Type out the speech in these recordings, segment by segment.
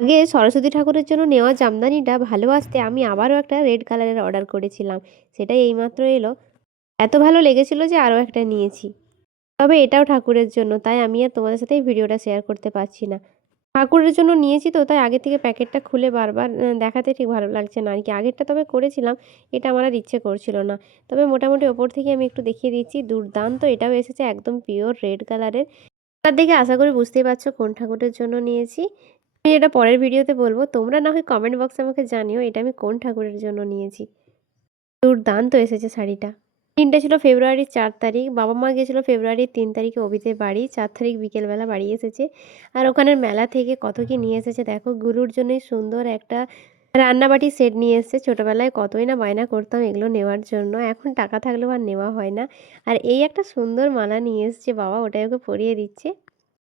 আগে সরস্বতী ঠাকুরের জন্য নেওয়া জামদানিটা ভালো আসতে আমি আবারও একটা রেড কালারের অর্ডার করেছিলাম। সেটাই এইমাত্র এলো। এত ভালো লেগেছিল যে আরও একটা নিয়েছি। তবে এটাও ঠাকুরের জন্য, তাই আমি আর তোমাদের সাথে এই ভিডিওটা শেয়ার করতে পারছি না। ঠাকুরের জন্য নিয়েছি তো তাই আগে থেকে প্যাকেটটা খুলে বারবার দেখাতে ঠিক ভালো লাগছে না আর কি। আগেরটা তবে করেছিলাম, এটা আমার আর ইচ্ছে করছিল না। তবে মোটামুটি ওপর থেকে আমি একটু দেখিয়ে দিচ্ছি, দুর্দান্ত। এটাও এসেছে একদম পিওর রেড কালারের। এবার দেখে আশা করি বুঝতেই পারছো কোন ঠাকুরের জন্য নিয়েছি। আমি এটা পরের ভিডিওতে বলবো, তোমরা না হয় কমেন্ট বক্সে আমাকে জানিও এটা আমি কোন ঠাকুরের জন্য নিয়েছি। দুর্দান্ত এসেছে শাড়িটা। দিনটা ছিল ফেব্রুয়ারির ৪ তারিখ। বাবা মা গেছিল ফেব্রুয়ারির ৩ তারিখে অভিদের বাড়ি। ৪ তারিখ বিকেলবেলা বাড়ি এসেছে। আর ওখানের মেলা থেকে কত কি নিয়ে এসেছে দেখো। গুলুর জন্যই সুন্দর একটা রান্নাবাটির সেট নিয়ে এসেছে। ছোটোবেলায় কতই না বায়না করতাম এগুলো নেওয়ার জন্য। এখন টাকা থাকলেও আর নেওয়া হয় না। আর এই একটা সুন্দর মালা নিয়ে এসেছে বাবা, ওটাই ওকে পরিয়ে দিচ্ছে।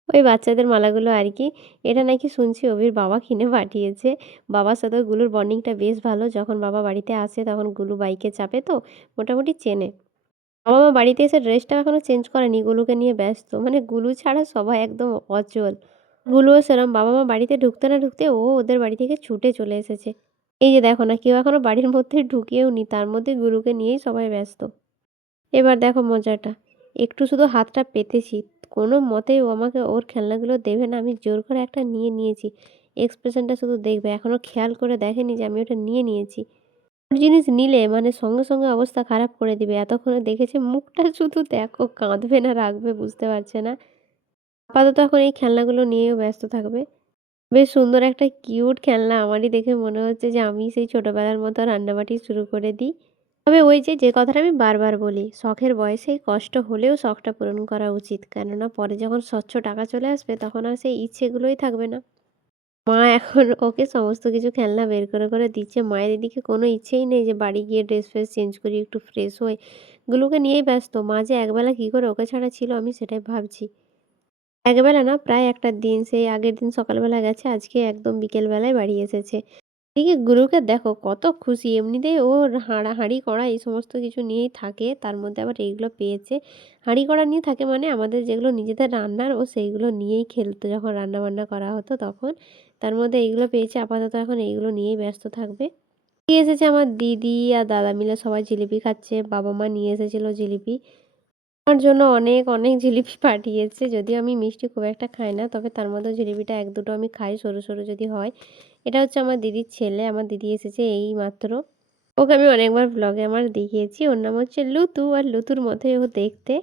ওই বাচ্চাদের মালাগুলো আর কি। এটা নাকি শুনছি অভির বাবা কিনে পাঠিয়েছে। বাবার সাথে গুলুর বন্ডিংটা বেশ ভালো। যখন বাবা বাড়িতে আসে তখন গুলু বাইকে চাপে তো মোটামুটি চেনে। বাবা মা বাড়িতে এসে ড্রেসটাও এখনো চেঞ্জ করেনি, গুলুকে নিয়ে ব্যস্ত। মানে গুলু ছাড়া সবাই একদম অচল। গুলুও সেরম, বাবা মা বাড়িতে ঢুকতে না ঢুকতে ও ওদের বাড়ি থেকে ছুটে চলে এসেছে। এই যে দেখো না, কেউ এখনো বাড়ির মধ্যে ঢুকেও নি, তার মধ্যে গুলুকে নিয়েই সবাই ব্যস্ত। এবার দেখো মজাটা, একটু শুধু হাতটা পেতেছি, কোনো মতেই ও আমাকে ওর খেলনাগুলো দেবে না। আমি জোর করে একটা নিয়ে নিয়েছি। এক্সপ্রেশনটা শুধু দেখবে, এখনো খেয়াল করে দেখেনি যে আমি ওটা নিয়ে নিয়েছি। ওর জিনিস নিলে মানে সঙ্গে সঙ্গে অবস্থা খারাপ করে দিবে। এতক্ষণে দেখেছে মুখটা, শুধু দেখো কাঁদবে না রাখবে বুঝতে পারছে না। আপাতত এখন এই খেলনাগুলো নিয়েও ব্যস্ত থাকবে। বেশ সুন্দর একটা কিউট খেলনা, আমারই দেখে মনে হচ্ছে যে আমি সেই ছোটবেলার মতো রান্নাবাটি শুরু করে দিই। তবে ওই যে কথাটা আমি বারবার বলি, শখের বয়সে কষ্ট হলেও শখটা পূরণ করা উচিত। কেননা পরে যখন স্বচ্ছ টাকা চলে আসবে তখন আর সেই ইচ্ছেগুলোই থাকবে না। মা এখন ওকে সমস্ত কিছু খেলনা বের করে দিচ্ছে। মায়ের এদিকে কোনো ইচ্ছেই নেই যে বাড়ি গিয়ে ড্রেস ফ্রেস চেঞ্জ করি, একটু ফ্রেশ হই। গুলোকে নিয়েই ব্যস্ত। মা যে একবেলা কী করে ওকে ছাড়া ছিল আমি সেটাই ভাবছি। একবেলা না, প্রায় একটা দিন, সেই আগের দিন সকালবেলা গেছে, আজকে একদম বিকেলবেলায় বাড়ি এসেছে। এদিকে গুরুকে দেখো কত খুশি। এমনিতেই ও হাঁড়ি কড়া এই সমস্ত কিছু নিয়েই থাকে, তার মধ্যে আবার এইগুলো পেয়েছে। হাঁড়ি কড়া নিয়ে থাকে মানে আমাদের যেগুলো নিজেদের রান্নার ও সেইগুলো নিয়েই খেলতো যখন রান্নাবান্না করা হতো তখন। তার মধ্যে এইগুলো পেয়েছে, আপাতত এখন এইগুলো নিয়েই ব্যস্ত থাকবে। নিয়ে এসেছে আমার দিদি আর দাদা মিলে সবাই জিলিপি খাচ্ছে। বাবা মা নিয়ে এসেছিল জিলিপি। আমার জন্য অনেক জিলিপি পাঠিয়েছে। যদিও আমি মিষ্টি খুব একটা খাই না। তবে তার মধ্যে জিলিপিটা ১-২ টো আমি খাই, সরু যদি হয়। এটা হচ্ছে আমার দিদির ছেলে। আমার দিদি এসেছে এইমাত্র। ওকে আমি অনেকবার ভ্লগে আমার দেখিয়েছি। ওর নাম হচ্ছে লুতু, আর লুতুর মতোই ও দেখতে।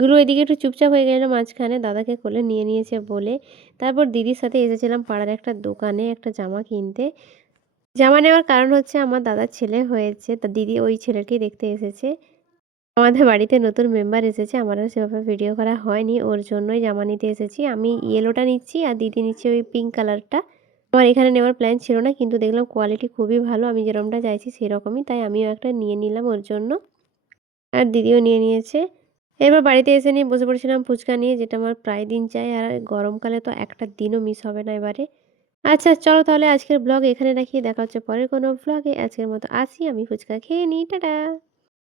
গুলু এদিকে একটু চুপচাপ হয়ে গেল মাঝখানে, দাদাকে কোলে নিয়ে নিয়েছে বলে। তারপর দিদির সাথে এসেছিলাম পাড়ার একটা দোকানে একটা জামা কিনতে। জামা নেওয়ার কারণ হচ্ছে আমার দাদার ছেলে হয়েছে। তা দিদি ওই ছেলেকেই দেখতে এসেছে। আমাদের বাড়িতে নতুন মেম্বার এসেছে। আমার আর সেভাবে ভিডিও করা হয়নি। ওর জন্যই জামা নিতে এসেছি। আমি ইয়েলোটা নিচ্ছি আর দিদি নিচ্ছে ওই পিঙ্ক কালারটা। আমার এখানে নেওয়ার প্ল্যান ছিল না, কিন্তু দেখলাম কোয়ালিটি খুবই ভালো। আমি যেরকমটা চাইছি সেরকমই। তাই আমিও একটা নিয়ে নিলাম ওর জন্য। আর দিদিও নিয়ে নিয়েছে। এবার বাড়িতে এসে নিয়ে বসে পড়েছিলাম ফুচকা নিয়ে, যেটা আমার প্রায় দিন চাই। আর গরমকালে তো একটা দিনও মিস হবে না এবারে। আচ্ছা চলো তাহলে আজকের ব্লগ এখানে রাখি। দেখা হচ্ছে পরের কোনো ব্লগে। আজকের মতো আসি, আমি ফুচকা খেয়ে নিই। টাটা।